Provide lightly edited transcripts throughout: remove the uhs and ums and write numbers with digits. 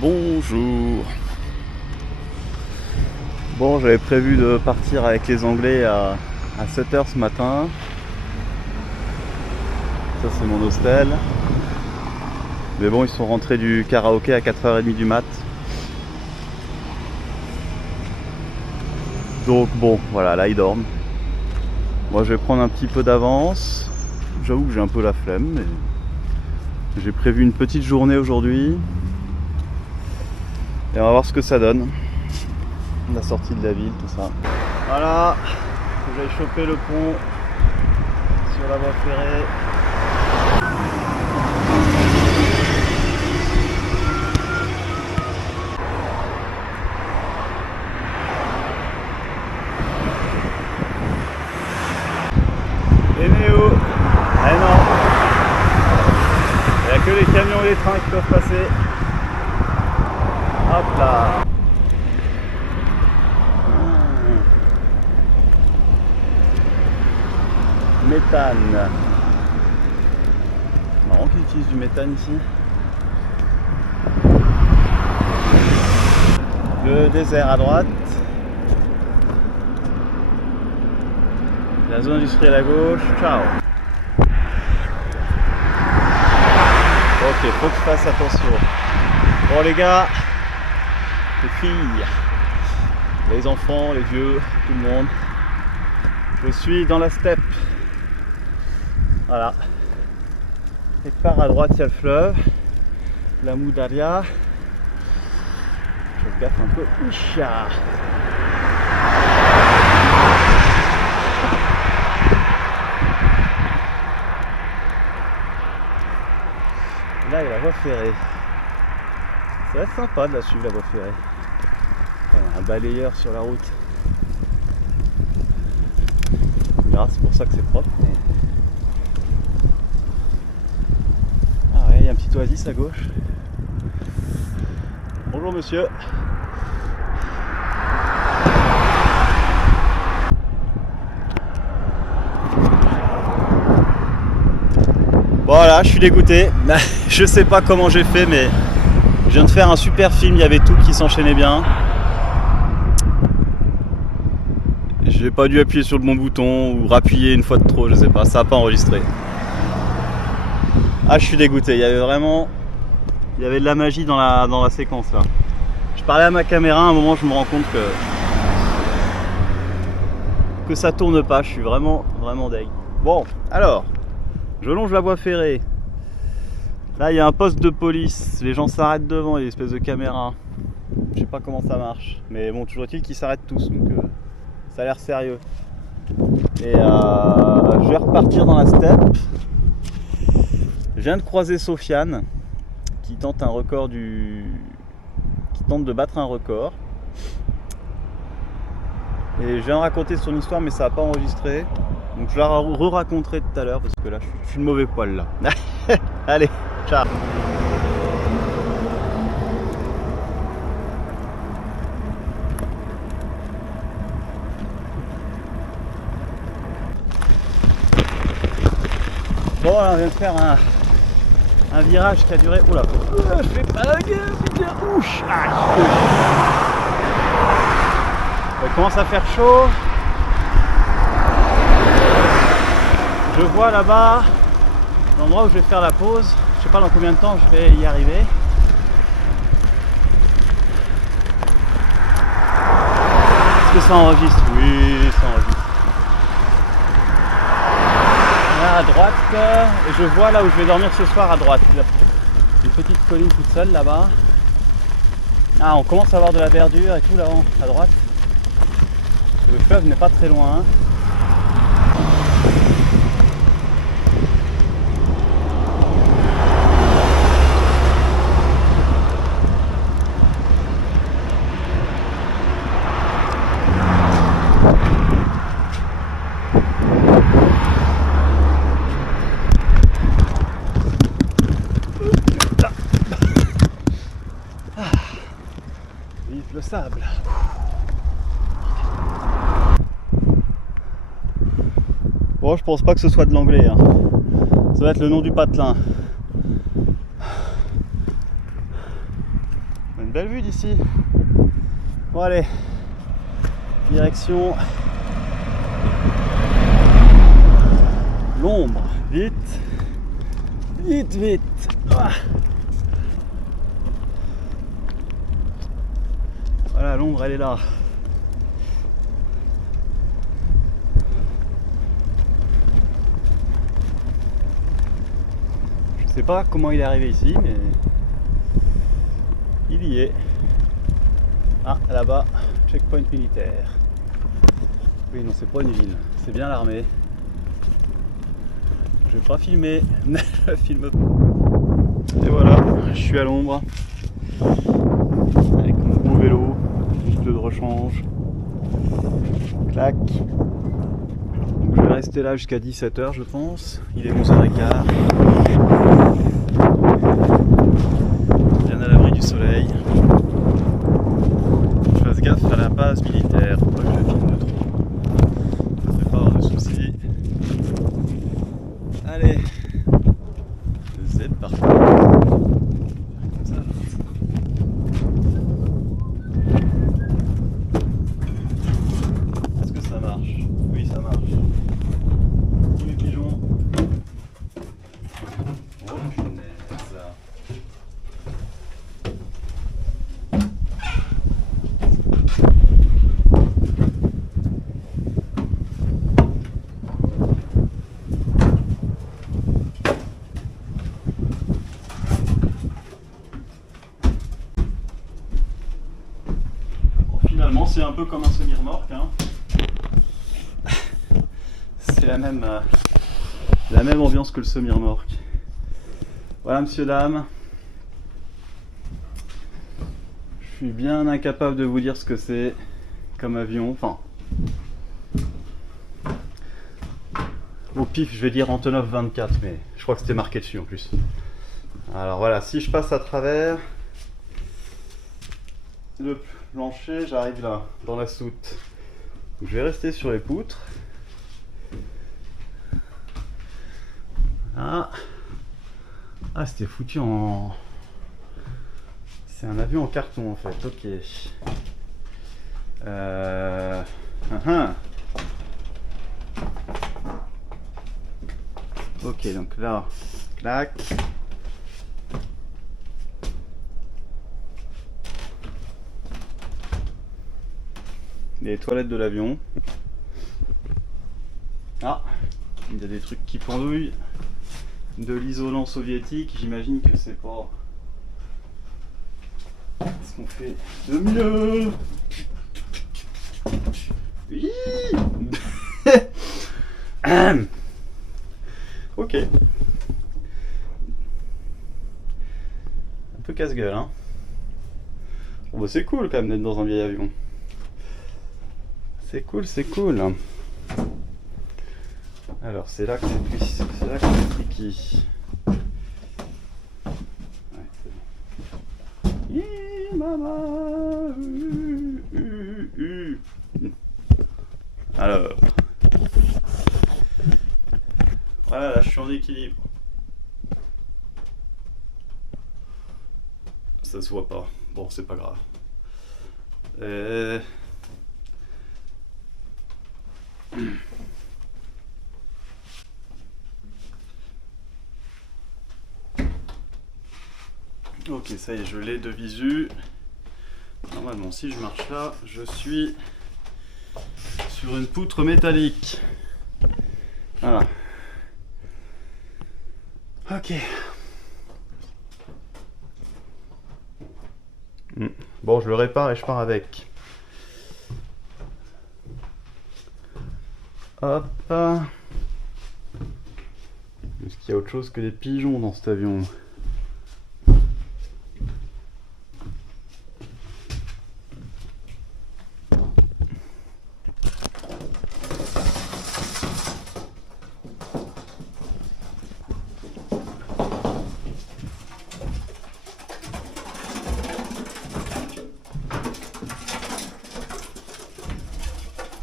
Bonjour. Bon, j'avais prévu de partir avec les Anglais à 7 h ce matin. Ça c'est mon hostel. Mais bon, ils sont rentrés du karaoké à 4 h 30 du mat. Donc bon, voilà, là ils dorment. Moi je vais prendre un petit peu d'avance. J'avoue que j'ai un peu la flemme, mais j'ai prévu une petite journée aujourd'hui. Et on va voir ce que ça donne. La sortie de la ville, tout ça. Voilà, faut que j'aille choper le pont sur la voie ferrée. Et Néo, eh non, il n'y a que les camions et les trains qui peuvent passer. Hop là. Méthane. Marrant qu'ils utilisent du méthane ici. Le désert à droite. La zone industrielle à gauche. Ciao. Ok, faut que je fasse attention. Bon les gars, les filles, les enfants, les vieux, tout le monde. Je suis dans la steppe. Voilà. Quelque part à droite il y a le fleuve, la Moudaria. Je gaffe un peu. Oucha. Là il y a la voie ferrée. Ça va être sympa de la suivre, la voie ferrée. Voilà, un balayeur sur la route. On verra, c'est pour ça que c'est propre. Mais... ah ouais, il y a un petit oasis à gauche. Bonjour monsieur. Voilà, je suis dégoûté. Je sais pas comment j'ai fait, mais je viens de faire un super film, il y avait tout qui s'enchaînait bien. J'ai pas dû appuyer sur le bon bouton ou rappuyer une fois de trop, je sais pas, ça a pas enregistré. Ah, je suis dégoûté, il y avait vraiment... il y avait de la magie dans la séquence là. Je parlais à ma caméra, à un moment je me rends compte que ça tourne pas, je suis vraiment deg. Bon, alors, je longe la voie ferrée. Là il y a un poste de police, les gens s'arrêtent devant, il y a une espèce de caméra. Je sais pas comment ça marche, mais bon, toujours est-il qu'ils s'arrêtent tous, donc ça a l'air sérieux. Et je vais repartir dans la steppe. Je viens de croiser Sofiane qui tente un record qui tente de battre un record. Et je viens de raconter son histoire, mais ça n'a pas enregistré. Donc je la re-raconterai tout à l'heure parce que là je suis le mauvais poil là. Allez, ciao. Bon, là, on vient de faire un virage qui a duré... oula, je fais pas la gueule, putain. Ouch. Il commence à faire chaud. Je vois là-bas l'endroit où je vais faire la pause. Je sais pas dans combien de temps je vais y arriver. Est-ce que ça enregistre? Oui, ça enregistre. Là à droite, et je vois là où je vais dormir ce soir à droite. Une petite colline toute seule là-bas. Ah, on commence à avoir de la verdure et tout là-haut à droite. Le fleuve n'est pas très loin. Vive le sable. Bon, je pense pas que ce soit de l'anglais, hein. Ça va être le nom du patelin. Une belle vue d'ici. Bon allez, direction l'ombre. Vite, vite, vite. Ah. Voilà, l'ombre elle est là. Je sais pas comment il est arrivé ici, mais il y est. Ah, là-bas, checkpoint militaire. Oui, non, c'est pas une ville, c'est bien l'armée. Je vais pas filmer, je filme pas. Et voilà, je suis à l'ombre. Avec mon beau vélo, juste de rechange. Clac. Donc je vais rester là jusqu'à 17h, je pense. Il est 11h15. Bien à l'abri du soleil. Je fasse gaffe à la base militaire, faut pas que je filme trop. Ça devrait pas avoir de soucis. Allez, c'est parti. Comme ça. Est-ce que ça marche? Oui, ça marche. Tous les pigeons. Oh punaise. Finalement, c'est un peu comme un semi-remorque. Hein. C'est la même ambiance que le semi-remorque. Voilà, monsieur, dame. Je suis bien incapable de vous dire ce que c'est comme avion. Enfin, au pif, je vais dire Antonov 24, mais je crois que c'était marqué dessus en plus. Alors voilà, si je passe à travers le plancher, j'arrive là, dans la soute. Donc, je vais rester sur les poutres. Ah, ah c'était foutu en... C'est un avion en carton en fait, ok. Ok, donc là, clac. Les toilettes de l'avion. Ah, il y a des trucs qui pendouillent. De l'isolant soviétique, j'imagine que c'est pas ce qu'on fait de mieux. Oui. Ok. Un peu casse-gueule, hein. Bon, bah, c'est cool quand même d'être dans un vieil avion. C'est cool, c'est cool. Alors c'est là qu'on est tricky. Ouais, c'est bon. Maman. Alors. Voilà, là je suis en équilibre. Ça se voit pas. Bon, c'est pas grave. Ok, ça y est, je l'ai de visu. Normalement, si je marche là, je suis sur une poutre métallique. Voilà. Ok. Bon, je le répare et je pars avec. Hop. Est-ce qu'il y a autre chose que des pigeons dans cet avion?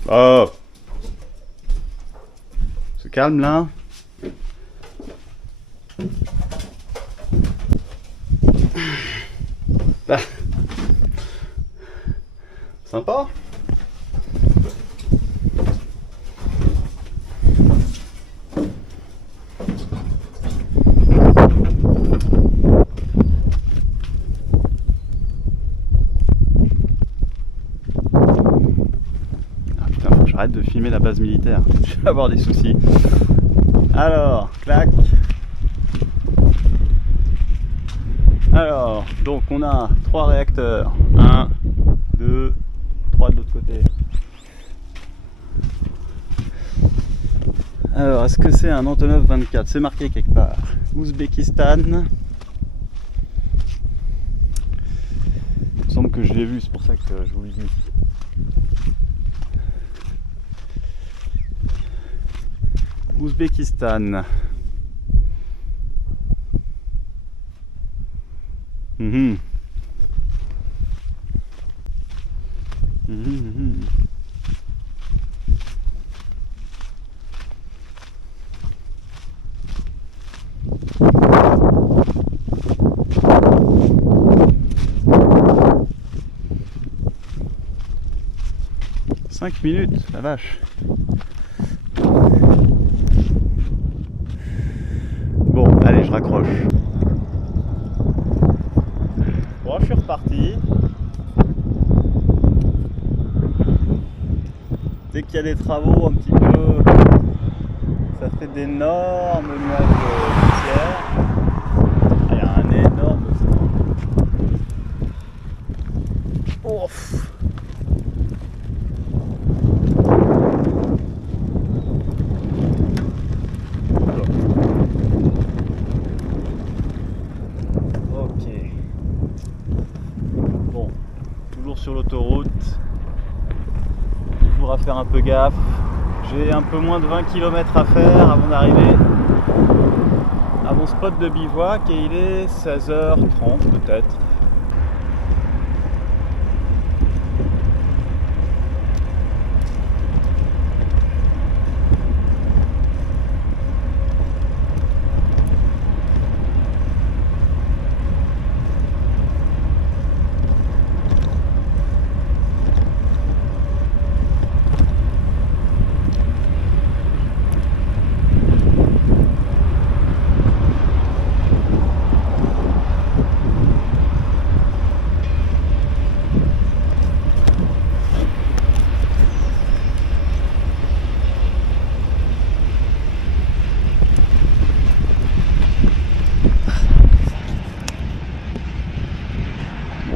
Oh! Se calme là. Ah. Sympa. J'arrête de filmer la base militaire, je vais avoir des soucis. Alors, clac. Alors, donc on a 3 réacteurs. 1, 2, 3 de l'autre côté. Alors, est-ce que c'est un Antonov 24? C'est marqué quelque part. Ouzbékistan. Il me semble que je l'ai vu, c'est pour ça que je vous le dis. Ouzbékistan. Mhm. Mhm. 5 minutes, la vache. Bon, allez, je raccroche. Bon, je suis reparti. Dès qu'il y a des travaux un petit peu, ça fait d'énormes nuages de poussière. Ah, il y a un énorme ouf. Ok. Bon, toujours sur l'autoroute. Toujours à faire un peu gaffe. J'ai un peu moins de 20 km à faire avant d'arriver à mon spot de bivouac et il est 16h30 peut-être.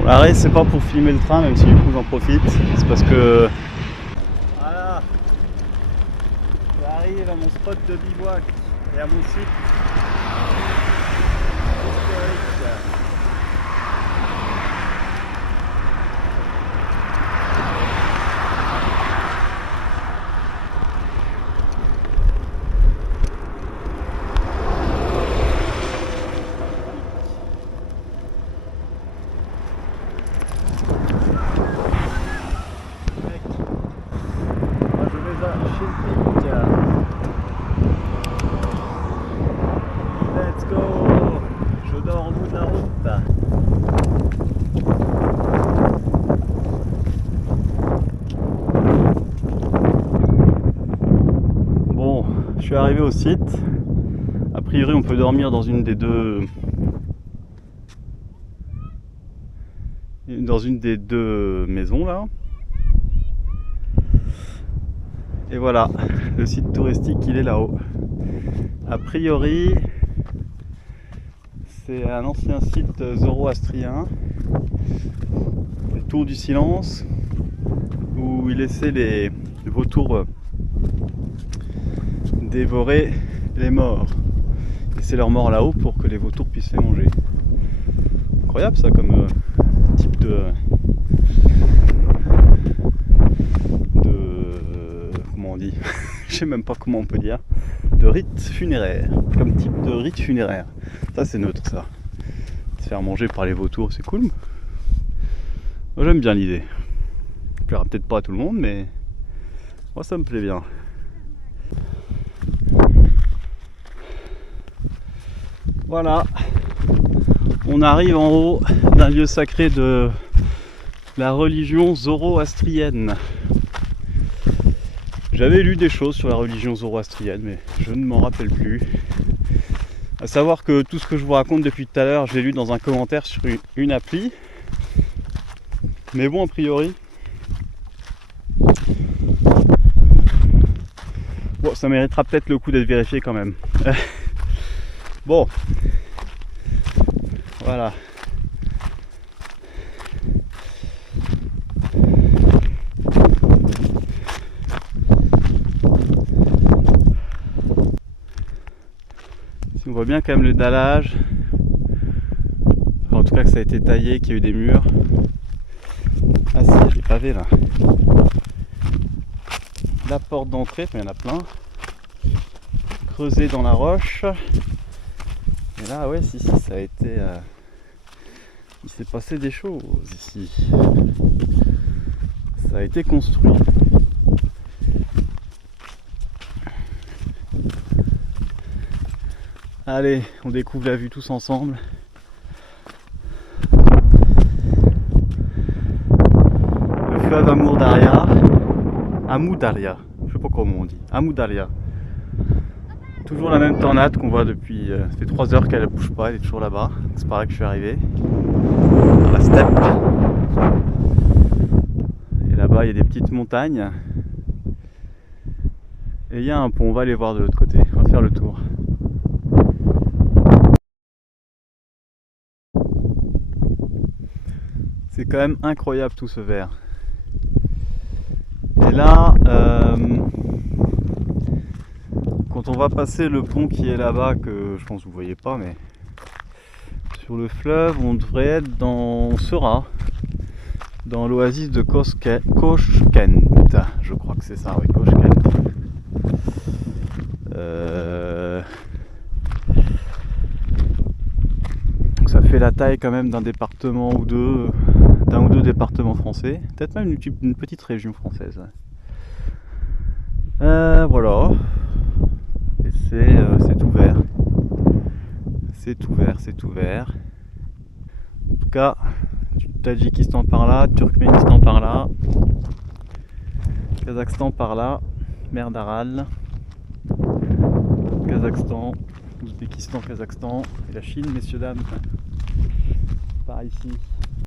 L'arrêt c'est pas pour filmer le train, même si du coup j'en profite, c'est parce que voilà, j'arrive à mon spot de bivouac et à mon site historique. Let's go! Je dors au bout de la route. Bon, je suis arrivé au site. A priori, on peut dormir dans une des deux maisons là. Et voilà, le site touristique il est là-haut. A priori, c'est un ancien site zoroastrien, le Tour du Silence, où il laissait les vautours dévorer les morts. Laisser leurs morts là-haut pour que les vautours puissent les manger. Incroyable ça comme type de comment on dit je sais même pas comment on peut dire, de rite funéraire, comme type de rite funéraire. Ça c'est neutre ça. Se faire manger par les vautours, c'est cool. Moi j'aime bien l'idée. Ça plaira peut-être pas à tout le monde, mais moi ça me plaît bien. Voilà. On arrive en haut d'un lieu sacré de la religion zoroastrienne. J'avais lu des choses sur la religion zoroastrienne, mais je ne m'en rappelle plus. À savoir que tout ce que je vous raconte depuis tout à l'heure, j'ai lu dans un commentaire sur une appli. Mais bon, a priori, bon, ça méritera peut-être le coup d'être vérifié quand même. Bon, voilà. Si on voit bien quand même le dallage, enfin, en tout cas que ça a été taillé, qu'il y a eu des murs. Ah si, il y a des pavés là. La porte d'entrée, il y en a plein. Creusé dans la roche. Et là, ouais, si, ça a été... il s'est passé des choses ici. Ça a été construit. Allez, on découvre la vue tous ensemble. Le fleuve Amu-Darya, je sais pas comment on dit, Amu-Darya. Toujours la même tornade qu'on voit depuis, ça fait 3 heures qu'elle ne bouge pas, elle est toujours là-bas. C'est par là que je suis arrivé, dans la steppe. Et là-bas il y a des petites montagnes. Et il y a un pont, on va aller voir de l'autre côté, on va faire le tour. C'est quand même incroyable tout ce verre. Et là, quand on va passer le pont qui est là-bas, que je pense que vous ne voyez pas, mais sur le fleuve, on devrait être on sera dans l'oasis de Koshkent. Je crois que c'est ça, oui, Koshkent. Donc ça fait la taille quand même d'un département ou deux, d'un ou deux départements français, peut-être même une petite région française. Voilà. Et c'est ouvert. C'est ouvert, c'est ouvert. En tout cas, Tadjikistan par là, Turkménistan par là, Kazakhstan par là, mer d'Aral, Kazakhstan, Ouzbékistan, Kazakhstan et la Chine, messieurs dames, par ici.